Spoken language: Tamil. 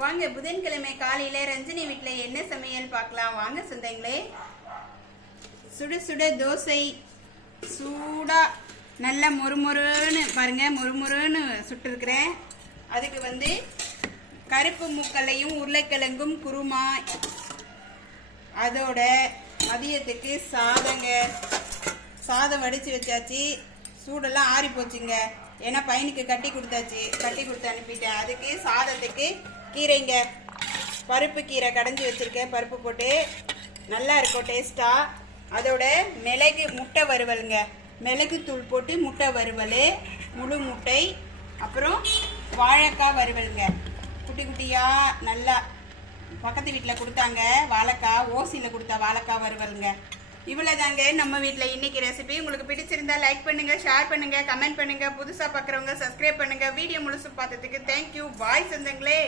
வாங்க புதன்கிழமை காலையில ரஞ்சினி வீட்டுல என்ன சமையல் பார்க்கலாம் வாங்க சொந்தங்களே. சுட சுட தோசை சூடா நல்லா மொறுமொறுன்னு பாருங்க, மொறுமொறுன்னு சுட்டு இருக்கிறேன். அதுக்கு கருப்பு மூக்கல்லையும் உருளைக்கிழங்கும் குருமா, அதோட மதியத்துக்கு சாதம் வடிச்சு வச்சாச்சு. சூடெல்லாம் ஆறி போச்சுங்க, ஏன்னா பையனுக்கு கட்டி கொடுத்து அனுப்பிட்டேன். அதுக்கு சாதத்துக்கு கீரைங்க, பருப்பு கீரை கடைஞ்சி வச்சிருக்கேன், பருப்பு போட்டு நல்லா இருக்கும் டேஸ்டா. அதோட மிளகு முட்டை வறுவலுங்க, மிளகு தூள் போட்டு முட்டை வறுவல், முழு முட்டை, அப்புறம் வாழைக்காய் வறுவலுங்க. குட்டி குட்டியா நல்லா பக்கத்து வீட்டில் கொடுத்தாங்க வாழைக்காய், ஓசியில் கொடுத்தா வாழைக்காய் வறுவலுங்க. இவ்வளோதாங்க நம்ம வீட்டில் இன்னைக்கு ரெசிபி. உங்களுக்கு பிடிச்சிருந்தா லைக் பண்ணுங்க, ஷேர் பண்ணுங்க, கமெண்ட் பண்ணுங்க. புதுசாக பார்க்குறவங்க சப்ஸ்கிரைப் பண்ணுங்க. வீடியோ முழுசு பார்த்ததுக்கு தேங்க்யூ. பாய் சொந்தங்களே.